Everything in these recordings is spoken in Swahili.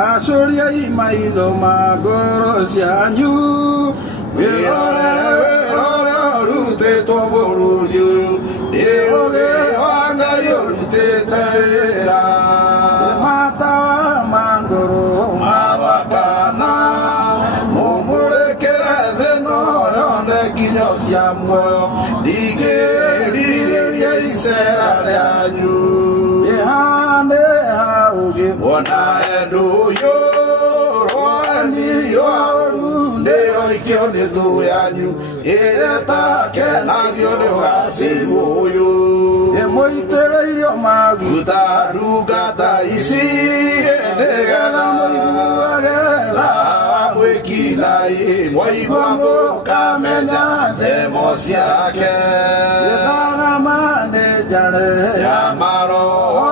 Asoria imaitho magoro cianyu wirorere rutĩtwo bũrũri ũyũ nĩ ũũgĩ wa Ngai ũrutĩte wĩra matawa ma ngoro mabakana mũmũrĩkĩre thĩ no yone nginyo cia muoyo ningĩ rirĩria icera rĩanyu rĩhane haũgĩ wona endũ ũyũ rwani rwaru nĩyo ikĩo nĩ thũ yanyu ĩtakenagio nĩ ũgacĩru ũyũ ĩmũitĩrĩirio maguta ndungata ici nĩgetha mũiguage mwĩkinaĩ mwaigua mũkamenya themo ciake gĩthagama nĩ njare ya maroho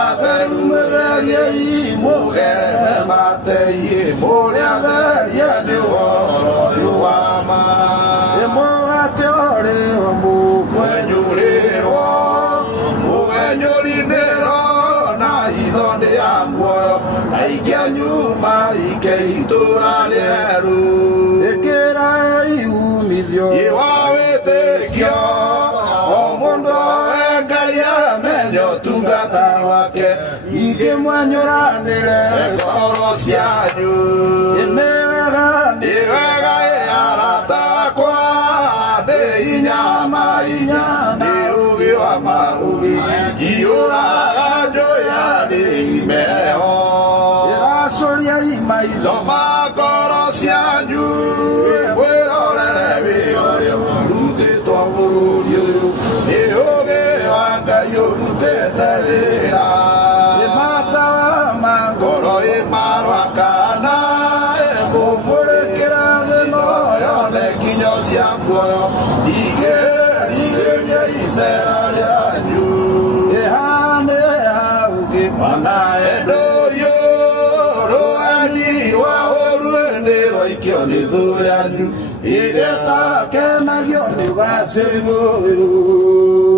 atheru mwĩtheriei mũgerere mateiĩ mũrĩa theria nĩ ũhoro wa ma ĩmũgate ũrĩho mũkwenyũrĩrwo mũgenyũrinĩro na hitho nĩ ya muoyo na ingĩanyuma ikeitũra rĩerũ ĩkĩra iumithio wa wĩtĩkio o mũndũ oe Ngai amenye ũtungata wake ingĩmwenyũranĩre ngoro cianyu nĩ wega arata akwa ndĩ hinya mahinya nĩ ũũgĩ wa maũgĩ iyũraga njoya ndĩ imeho ĩracoria imaitho ma ngoro cianyu wĩrorere wĩrore rutĩtwo bũrũri ũyũ nĩ ũũgĩ wa Ngai ũrutĩte wĩra matawa ma ngoro ĩmarwakana mũmũrĩkĩra thĩ no yone nginyo cia muoyo ningĩ rirĩria icera rĩanyu rĩhane haũgĩ ona endũ ũyũ rwani rwa ũrũĩ rwaikio nĩ thũ yanyu ĩrĩa ĩtakenagio nĩ ũgacĩru ũyũ